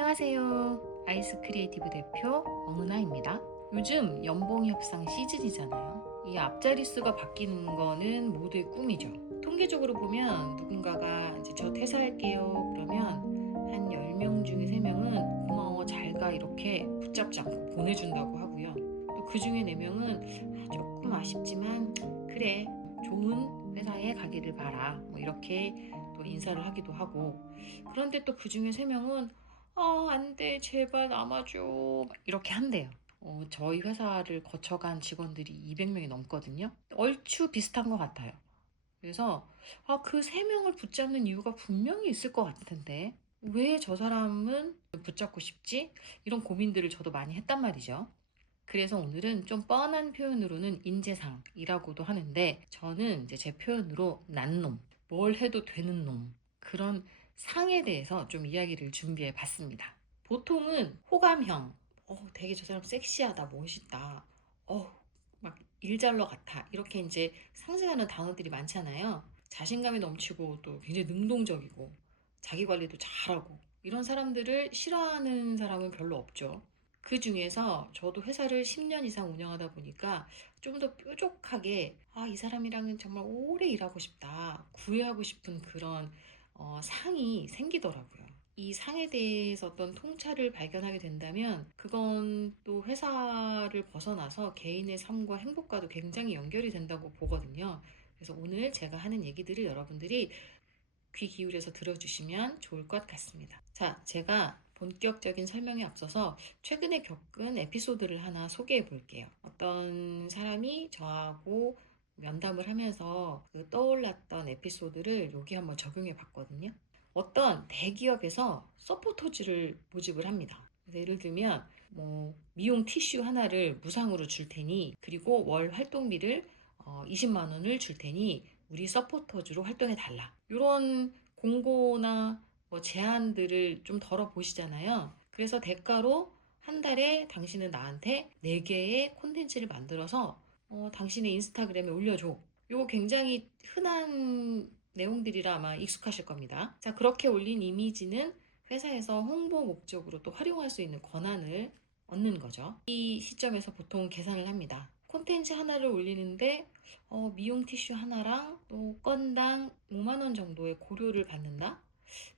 안녕하세요. 아이스 크리에이티브 대표 엄은하입니다. 요즘 연봉 협상 시즌이잖아요. 이 앞자릿수가 바뀌는 거는 모두의 꿈이죠. 통계적으로 보면 누군가가 이제 저 퇴사할게요 그러면 한 10명 중에 3명은 고마워 잘 가 이렇게 붙잡지 않고 보내준다고 하고요. 또 그 중에 4명은 조금 아쉽지만 그래 좋은 회사에 가기를 바라 뭐 이렇게 또 인사를 하기도 하고, 그런데 또 그 중에 3명은 안 돼. 제발 남아줘. 이렇게 한대요. 저희 회사를 거쳐간 직원들이 200명이 넘거든요. 얼추 비슷한 것 같아요. 그래서, 그 3명을 붙잡는 이유가 분명히 있을 것 같은데, 왜 저 사람은 붙잡고 싶지? 이런 고민들을 저도 많이 했단 말이죠. 그래서 오늘은 좀 뻔한 표현으로는 인재상이라고도 하는데, 저는 이제 제 표현으로 난 놈, 뭘 해도 되는 놈, 그런 상에 대해서 좀 이야기를 준비해 봤습니다. 보통은 호감형, 되게 저 사람 섹시하다, 멋있다, 막 일잘러 같아, 이렇게 이제 상징하는 단어들이 많잖아요. 자신감이 넘치고 또 굉장히 능동적이고 자기 관리도 잘하고 이런 사람들을 싫어하는 사람은 별로 없죠. 그 중에서 저도 회사를 10년 이상 운영하다 보니까 좀 더 뾰족하게 이 사람이랑은 정말 오래 일하고 싶다, 구애하고 싶은 그런 상이 생기더라고요. 이 상에 대해서 어떤 통찰을 발견하게 된다면 그건 또 회사를 벗어나서 개인의 삶과 행복과도 굉장히 연결이 된다고 보거든요. 그래서 오늘 제가 하는 얘기들을 여러분들이 귀 기울여서 들어주시면 좋을 것 같습니다. 자, 제가 본격적인 설명에 앞서서 최근에 겪은 에피소드를 하나 소개해 볼게요. 어떤 사람이 저하고 면담을 하면서 그 떠올랐던 에피소드를 여기 한번 적용해 봤거든요. 어떤 대기업에서 서포터즈를 모집을 합니다. 그래서 예를 들면 미용 티슈 하나를 무상으로 줄 테니, 그리고 월 활동비를 20만 원을 줄 테니 우리 서포터즈로 활동해 달라. 이런 공고나 제안들을 좀 덜어 보시잖아요. 그래서 대가로 한 달에 당신은 나한테 4개의 콘텐츠를 만들어서 당신의 인스타그램에 올려줘. 이거 굉장히 흔한 내용들이라 아마 익숙하실 겁니다. 자, 그렇게 올린 이미지는 회사에서 홍보 목적으로 또 활용할 수 있는 권한을 얻는 거죠. 이 시점에서 보통 계산을 합니다. 콘텐츠 하나를 올리는데 미용 티슈 하나랑 또 건당 5만 원 정도의 고료를 받는다.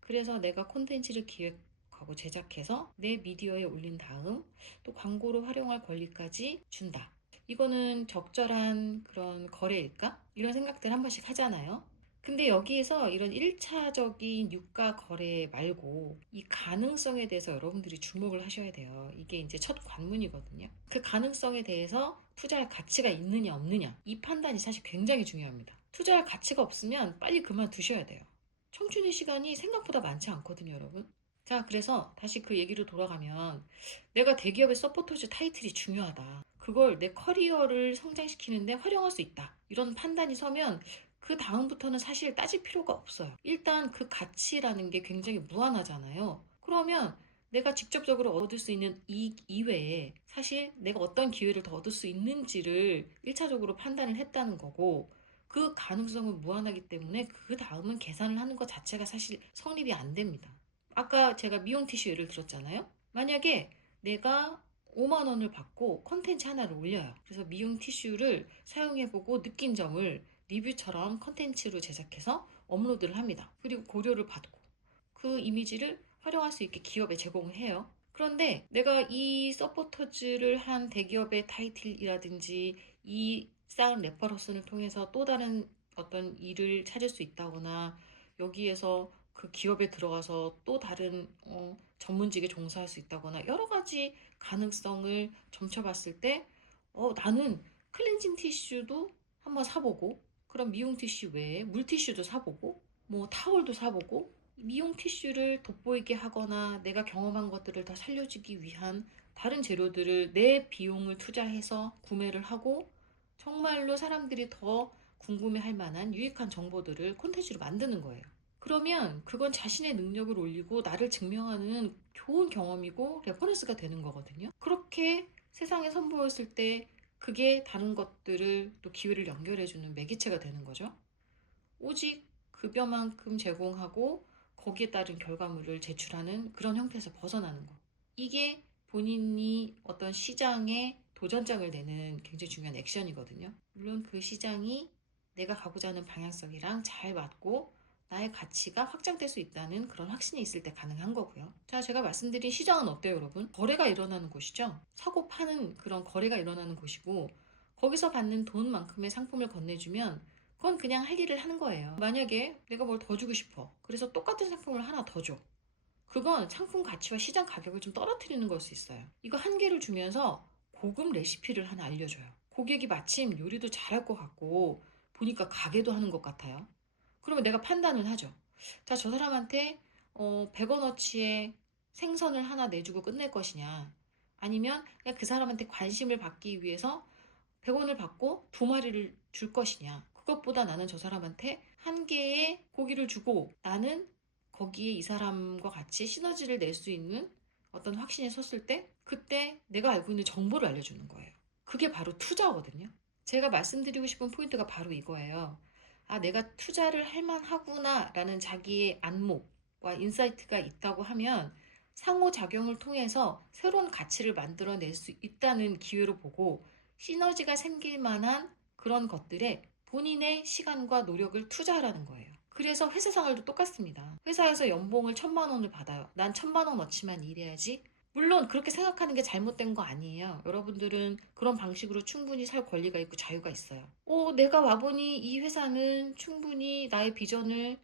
그래서 내가 콘텐츠를 기획하고 제작해서 내 미디어에 올린 다음 또 광고로 활용할 권리까지 준다. 이거는 적절한 그런 거래일까? 이런 생각들 한 번씩 하잖아요. 근데 여기에서 이런 1차적인 유가 거래 말고 이 가능성에 대해서 여러분들이 주목을 하셔야 돼요. 이게 이제 첫 관문이거든요. 그 가능성에 대해서 투자할 가치가 있느냐 없느냐, 이 판단이 사실 굉장히 중요합니다. 투자할 가치가 없으면 빨리 그만두셔야 돼요. 청춘의 시간이 생각보다 많지 않거든요, 여러분. 자, 그래서 다시 그 얘기로 돌아가면 내가 대기업의 서포터즈 타이틀이 중요하다. 그걸 내 커리어를 성장시키는데 활용할 수 있다. 이런 판단이 서면 그 다음부터는 사실 따질 필요가 없어요. 일단 그 가치라는 게 굉장히 무한하잖아요. 그러면 내가 직접적으로 얻을 수 있는 이익 이외에 사실 내가 어떤 기회를 더 얻을 수 있는지를 1차적으로 판단을 했다는 거고, 그 가능성은 무한하기 때문에 그 다음은 계산을 하는 것 자체가 사실 성립이 안 됩니다. 아까 제가 미용 티슈 예를 들었잖아요. 만약에 내가 5만 원을 받고 컨텐츠 하나를 올려요. 그래서 미용 티슈를 사용해보고 느낀 점을 리뷰처럼 컨텐츠로 제작해서 업로드를 합니다. 그리고 고려를 받고 그 이미지를 활용할 수 있게 기업에 제공을 해요. 그런데 내가 이 서포터즈를 한 대기업의 타이틀이라든지 이 쌓은 레퍼런스를 통해서 또 다른 어떤 일을 찾을 수 있다거나 여기에서 그 기업에 들어가서 또 다른 전문직에 종사할 수 있다거나 여러 가지 가능성을 점쳐봤을 때 나는 클렌징 티슈도 한번 사보고, 그럼 미용 티슈 외에 물티슈도 사보고 타올도 사보고, 미용 티슈를 돋보이게 하거나 내가 경험한 것들을 더 살려주기 위한 다른 재료들을 내 비용을 투자해서 구매를 하고 정말로 사람들이 더 궁금해할 만한 유익한 정보들을 콘텐츠로 만드는 거예요. 그러면 그건 자신의 능력을 올리고 나를 증명하는 좋은 경험이고 레퍼런스가 되는 거거든요. 그렇게 세상에 선보였을 때 그게 다른 것들을 또 기회를 연결해주는 매개체가 되는 거죠. 오직 급여만큼 제공하고 거기에 따른 결과물을 제출하는 그런 형태에서 벗어나는 거. 이게 본인이 어떤 시장에 도전장을 내는 굉장히 중요한 액션이거든요. 물론 그 시장이 내가 가고자 하는 방향성이랑 잘 맞고 나의 가치가 확장될 수 있다는 그런 확신이 있을 때 가능한 거고요. 자, 제가 말씀드린 시장은 어때요, 여러분? 거래가 일어나는 곳이죠. 사고 파는 그런 거래가 일어나는 곳이고 거기서 받는 돈만큼의 상품을 건네주면 그건 그냥 할 일을 하는 거예요. 만약에 내가 뭘 더 주고 싶어. 그래서 똑같은 상품을 하나 더 줘. 그건 상품 가치와 시장 가격을 좀 떨어뜨리는 걸 수 있어요. 이거 한 개를 주면서 고급 레시피를 하나 알려줘요. 고객이 마침 요리도 잘할 것 같고 보니까 가게도 하는 것 같아요. 그러면 내가 판단을 하죠. 자, 저 사람한테 100원어치의 생선을 하나 내주고 끝낼 것이냐. 아니면 그냥 그 사람한테 관심을 받기 위해서 100원을 받고 두 마리를 줄 것이냐. 그것보다 나는 저 사람한테 한 개의 고기를 주고 나는 거기에 이 사람과 같이 시너지를 낼 수 있는 어떤 확신이 섰을 때 그때 내가 알고 있는 정보를 알려주는 거예요. 그게 바로 투자거든요. 제가 말씀드리고 싶은 포인트가 바로 이거예요. 아, 내가 투자를 할 만하구나 라는 자기의 안목과 인사이트가 있다고 하면 상호작용을 통해서 새로운 가치를 만들어낼 수 있다는 기회로 보고 시너지가 생길 만한 그런 것들에 본인의 시간과 노력을 투자하라는 거예요. 그래서 회사 생활도 똑같습니다. 회사에서 연봉을 1,000만 원을 받아요. 난 1,000만 원어치만 일해야지. 물론 그렇게 생각하는 게 잘못된 거 아니에요. 여러분들은 그런 방식으로 충분히 살 권리가 있고 자유가 있어요. 내가 와보니 이 회사는 충분히 나의 비전을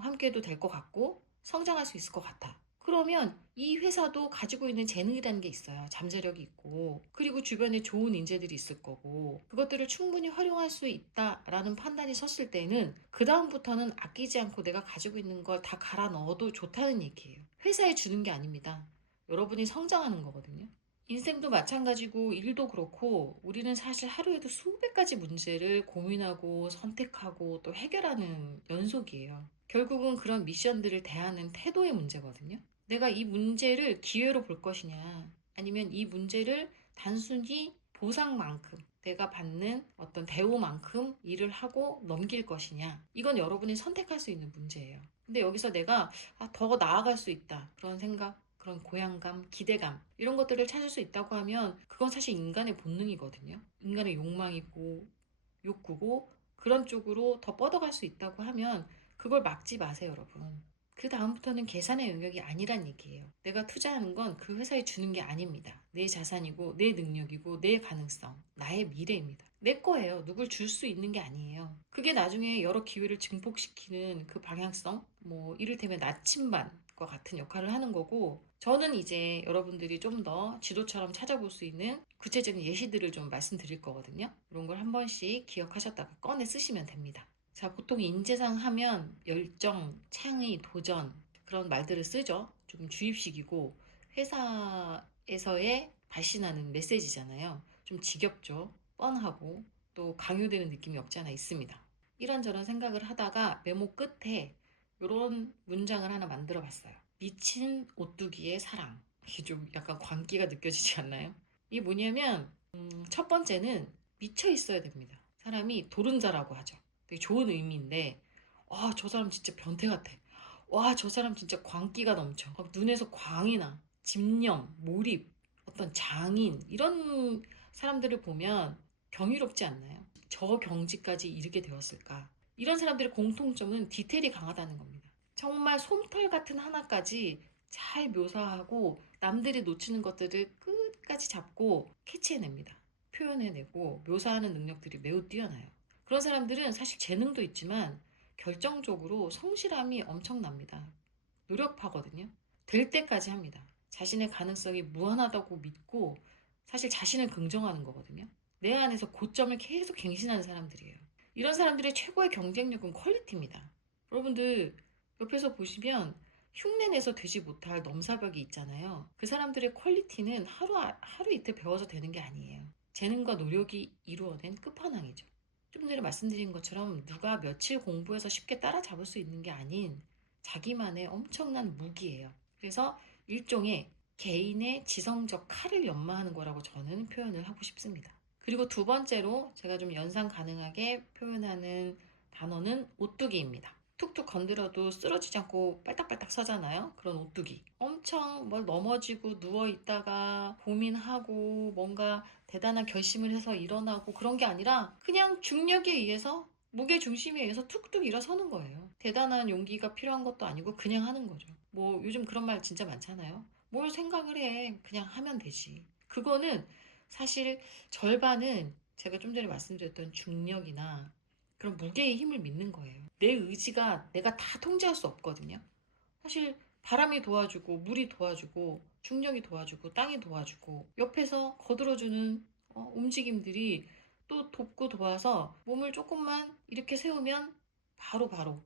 함께 해도 될 것 같고 성장할 수 있을 것 같아. 그러면 이 회사도 가지고 있는 재능이라는 게 있어요. 잠재력이 있고 그리고 주변에 좋은 인재들이 있을 거고 그것들을 충분히 활용할 수 있다라는 판단이 섰을 때는 그 다음부터는 아끼지 않고 내가 가지고 있는 걸 다 갈아 넣어도 좋다는 얘기예요. 회사에 주는 게 아닙니다. 여러분이 성장하는 거거든요. 인생도 마찬가지고 일도 그렇고 우리는 사실 하루에도 수백 가지 문제를 고민하고 선택하고 또 해결하는 연속이에요. 결국은 그런 미션들을 대하는 태도의 문제거든요. 내가 이 문제를 기회로 볼 것이냐 아니면 이 문제를 단순히 보상만큼 내가 받는 어떤 대우만큼 일을 하고 넘길 것이냐 이건 여러분이 선택할 수 있는 문제예요. 근데 여기서 내가 더 나아갈 수 있다 그런 생각 그런 고향감, 기대감 이런 것들을 찾을 수 있다고 하면 그건 사실 인간의 본능이거든요. 인간의 욕망이고 욕구고 그런 쪽으로 더 뻗어갈 수 있다고 하면 그걸 막지 마세요, 여러분. 그 다음부터는 계산의 영역이 아니란 얘기예요. 내가 투자하는 건 그 회사에 주는 게 아닙니다. 내 자산이고 내 능력이고 내 가능성, 나의 미래입니다. 내 거예요. 누굴 줄 수 있는 게 아니에요. 그게 나중에 여러 기회를 증폭시키는 그 방향성, 뭐 이를테면 나침반과 같은 역할을 하는 거고 저는 이제 여러분들이 좀 더 지도처럼 찾아볼 수 있는 구체적인 예시들을 좀 말씀드릴 거거든요. 이런 걸 한 번씩 기억하셨다가 꺼내 쓰시면 됩니다. 자, 보통 인재상 하면 열정, 창의, 도전 그런 말들을 쓰죠. 좀 주입식이고 회사에서의 발신하는 메시지잖아요. 좀 지겹죠. 뻔하고 또 강요되는 느낌이 없지 않아 있습니다. 이런저런 생각을 하다가 메모 끝에 이런 문장을 하나 만들어 봤어요. 미친 오뚜기의 사랑. 이게 좀 약간 광기가 느껴지지 않나요? 이게 뭐냐면 첫 번째는 미쳐 있어야 됩니다. 사람이 도른자라고 하죠. 되게 좋은 의미인데 저 사람 진짜 변태 같아. 저 사람 진짜 광기가 넘쳐. 눈에서 광이 나. 집념, 몰입, 어떤 장인 이런 사람들을 보면 경이롭지 않나요? 저 경지까지 이르게 되었을까? 이런 사람들의 공통점은 디테일이 강하다는 겁니다. 정말 솜털 같은 하나까지 잘 묘사하고 남들이 놓치는 것들을 끝까지 잡고 캐치해냅니다. 표현해내고 묘사하는 능력들이 매우 뛰어나요. 그런 사람들은 사실 재능도 있지만 결정적으로 성실함이 엄청납니다. 노력하거든요. 될 때까지 합니다. 자신의 가능성이 무한하다고 믿고 사실 자신을 긍정하는 거거든요. 내 안에서 고점을 계속 갱신하는 사람들이에요. 이런 사람들의 최고의 경쟁력은 퀄리티입니다. 여러분들 옆에서 보시면 흉내내서 되지 못할 넘사벽이 있잖아요. 그 사람들의 퀄리티는 하루 이틀 배워서 되는 게 아니에요. 재능과 노력이 이루어낸 끝판왕이죠. 좀 전에 말씀드린 것처럼 누가 며칠 공부해서 쉽게 따라잡을 수 있는 게 아닌 자기만의 엄청난 무기예요. 그래서 일종의 개인의 지성적 칼을 연마하는 거라고 저는 표현을 하고 싶습니다. 그리고 두 번째로 제가 좀 연상 가능하게 표현하는 단어는 오뚜기입니다. 툭툭 건드려도 쓰러지지 않고 빨딱빨딱 서잖아요. 그런 오뚜기. 엄청 뭘 넘어지고 누워있다가 고민하고 뭔가 대단한 결심을 해서 일어나고 그런 게 아니라 그냥 중력에 의해서 무게 중심에 의해서 툭툭 일어서는 거예요. 대단한 용기가 필요한 것도 아니고 그냥 하는 거죠. 뭐 요즘 그런 말 진짜 많잖아요. 뭘 생각을 해. 그냥 하면 되지. 그거는 사실 절반은 제가 좀 전에 말씀드렸던 중력이나 그런 무게의 힘을 믿는 거예요. 내 의지가 내가 다 통제할 수 없거든요. 사실 바람이 도와주고 물이 도와주고 중력이 도와주고 땅이 도와주고 옆에서 거들어주는 움직임들이 또 돕고 도와서 몸을 조금만 이렇게 세우면 바로바로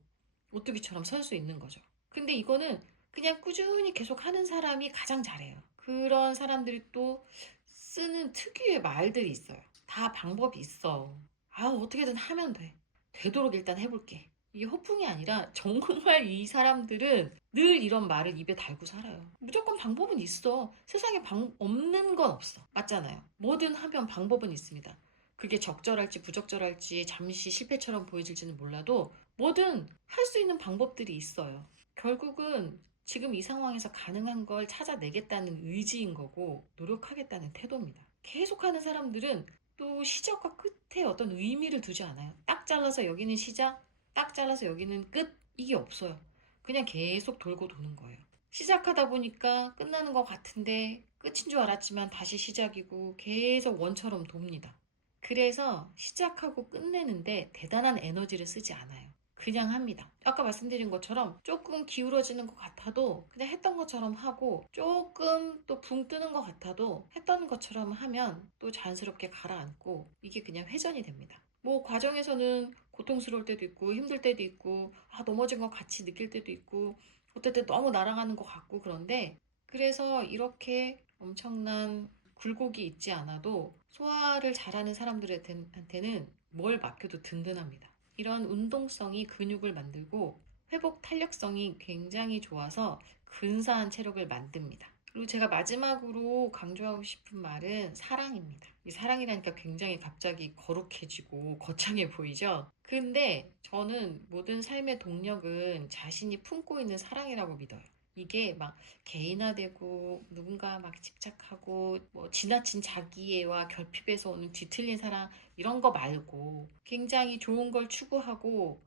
오뚜기처럼 설 수 있는 거죠. 근데 이거는 그냥 꾸준히 계속 하는 사람이 가장 잘해요. 그런 사람들이 또 쓰는 특유의 말들이 있어요. 다 방법이 있어. 아, 어떻게든 하면 돼. 되도록 일단 해볼게. 이게 허풍이 아니라 정말 이 사람들은 늘 이런 말을 입에 달고 살아요. 무조건 방법은 있어. 세상에 없는 건 없어. 맞잖아요. 뭐든 하면 방법은 있습니다. 그게 적절할지 부적절할지 잠시 실패처럼 보여질지는 몰라도 뭐든 할 수 있는 방법들이 있어요. 결국은 지금 이 상황에서 가능한 걸 찾아내겠다는 의지인 거고 노력하겠다는 태도입니다. 계속하는 사람들은 또 시작과 끝에 어떤 의미를 두지 않아요. 딱 잘라서 여기는 시작, 딱 잘라서 여기는 끝, 이게 없어요. 그냥 계속 돌고 도는 거예요. 시작하다 보니까 끝나는 것 같은데 끝인 줄 알았지만 다시 시작이고 계속 원처럼 돕니다. 그래서 시작하고 끝내는데 대단한 에너지를 쓰지 않아요. 그냥 합니다. 아까 말씀드린 것처럼 조금 기울어지는 것 같아도 그냥 했던 것처럼 하고 조금 또 붕 뜨는 것 같아도 했던 것처럼 하면 또 자연스럽게 가라앉고 이게 그냥 회전이 됩니다. 뭐 과정에서는 고통스러울 때도 있고 힘들 때도 있고 넘어진 것 같이 느낄 때도 있고 어떨 때 너무 날아가는 것 같고 그런데 그래서 이렇게 엄청난 굴곡이 있지 않아도 소화를 잘하는 사람들한테는 뭘 맡겨도 든든합니다. 이런 운동성이 근육을 만들고 회복 탄력성이 굉장히 좋아서 근사한 체력을 만듭니다. 그리고 제가 마지막으로 강조하고 싶은 말은 사랑입니다. 이 사랑이라니까 굉장히 갑자기 거룩해지고 거창해 보이죠? 근데 저는 모든 삶의 동력은 자신이 품고 있는 사랑이라고 믿어요. 이게 막 개인화되고 누군가 막 집착하고 뭐 지나친 자기애와 결핍에서 오는 뒤틀린 사랑 이런 거 말고 굉장히 좋은 걸 추구하고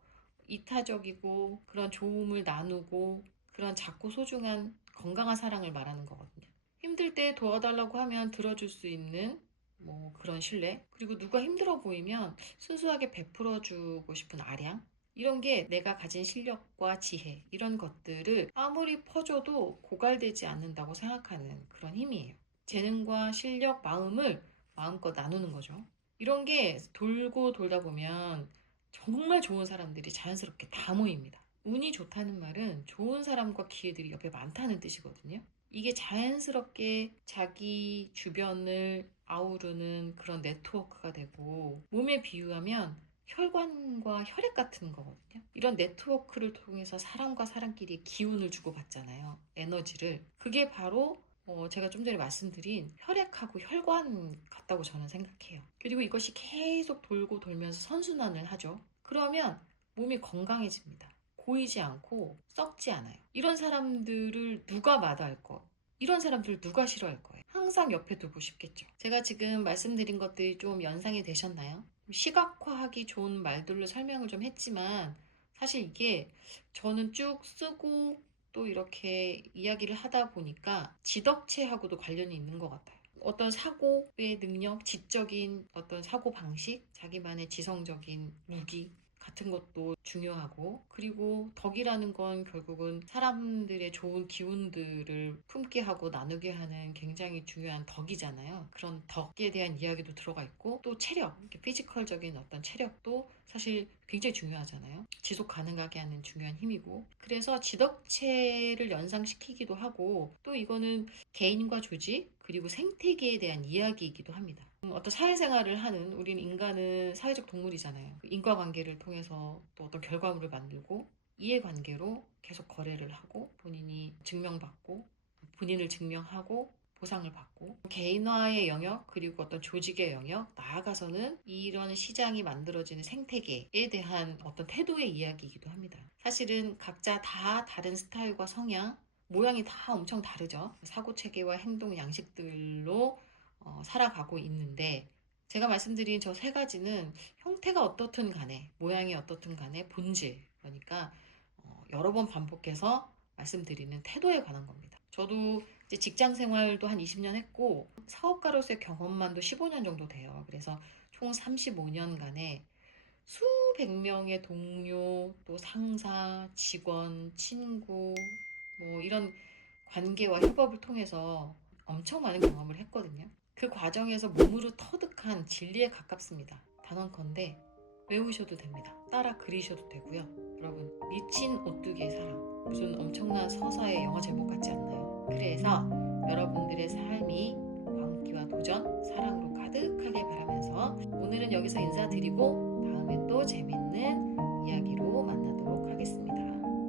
이타적이고 그런 좋음을 나누고 그런 작고 소중한 건강한 사랑을 말하는 거거든요. 힘들 때 도와달라고 하면 들어줄 수 있는 뭐 그런 신뢰 그리고 누가 힘들어 보이면 순수하게 베풀어주고 싶은 아량 이런 게 내가 가진 실력과 지혜 이런 것들을 아무리 퍼줘도 고갈되지 않는다고 생각하는 그런 힘이에요. 재능과 실력, 마음을 마음껏 나누는 거죠. 이런 게 돌고 돌다 보면 정말 좋은 사람들이 자연스럽게 다 모입니다. 운이 좋다는 말은 좋은 사람과 기회들이 옆에 많다는 뜻이거든요. 이게 자연스럽게 자기 주변을 아우르는 그런 네트워크가 되고 몸에 비유하면 혈관과 혈액 같은 거거든요. 이런 네트워크를 통해서 사람과 사람끼리 기운을 주고받잖아요. 에너지를. 그게 바로 제가 좀 전에 말씀드린 혈액하고 혈관 같다고 저는 생각해요. 그리고 이것이 계속 돌고 돌면서 선순환을 하죠. 그러면 몸이 건강해집니다. 고이지 않고 썩지 않아요. 이런 사람들을 누가 마다할 거? 이런 사람들을 누가 싫어할 거예요? 항상 옆에 두고 싶겠죠. 제가 지금 말씀드린 것들이 좀 연상이 되셨나요? 시각화하기 좋은 말들로 설명을 좀 했지만 사실 이게 저는 쭉 쓰고 또 이렇게 이야기를 하다 보니까 지덕체하고도 관련이 있는 것 같아요. 어떤 사고의 능력, 지적인 어떤 사고 방식, 자기만의 지성적인 무기 같은 것도 중요하고 그리고 덕이라는 건 결국은 사람들의 좋은 기운들을 품게 하고 나누게 하는 굉장히 중요한 덕이잖아요. 그런 덕에 대한 이야기도 들어가 있고 또 체력, 이렇게 피지컬적인 어떤 체력도 사실 굉장히 중요하잖아요. 지속 가능하게 하는 중요한 힘이고 그래서 지덕체를 연상시키기도 하고 또 이거는 개인과 조직 그리고 생태계에 대한 이야기이기도 합니다. 어떤 사회생활을 하는 우린 인간은 사회적 동물이잖아요. 인과관계를 통해서 또 어떤 결과물을 만들고 이해관계로 계속 거래를 하고 본인이 증명받고 본인을 증명하고 보상을 받고 개인화의 영역 그리고 어떤 조직의 영역 나아가서는 이런 시장이 만들어지는 생태계에 대한 어떤 태도의 이야기이기도 합니다. 사실은 각자 다 다른 스타일과 성향, 모양이 다 엄청 다르죠. 사고체계와 행동 양식들로 살아가고 있는데, 제가 말씀드린 저 세 가지는 형태가 어떻든 간에, 모양이 어떻든 간에 본질, 그러니까 여러 번 반복해서 말씀드리는 태도에 관한 겁니다. 저도 이제 직장 생활도 한 20년 했고 사업가로서의 경험만도 15년 정도 돼요. 그래서 총 35년간의 수백 명의 동료, 또 상사, 직원, 친구, 뭐 이런 관계와 협업을 통해서 엄청 많은 경험을 했거든요. 그 과정에서 몸으로 터득한 진리에 가깝습니다. 단언컨대 외우셔도 됩니다. 따라 그리셔도 되고요. 여러분, 미친 오뚜기의 사랑. 무슨 엄청난 서사의 영화 제목 같지 않나요? 그래서 여러분들의 삶이 광기와 도전, 사랑으로 가득하길 바라면서 오늘은 여기서 인사드리고 다음에 또 재밌는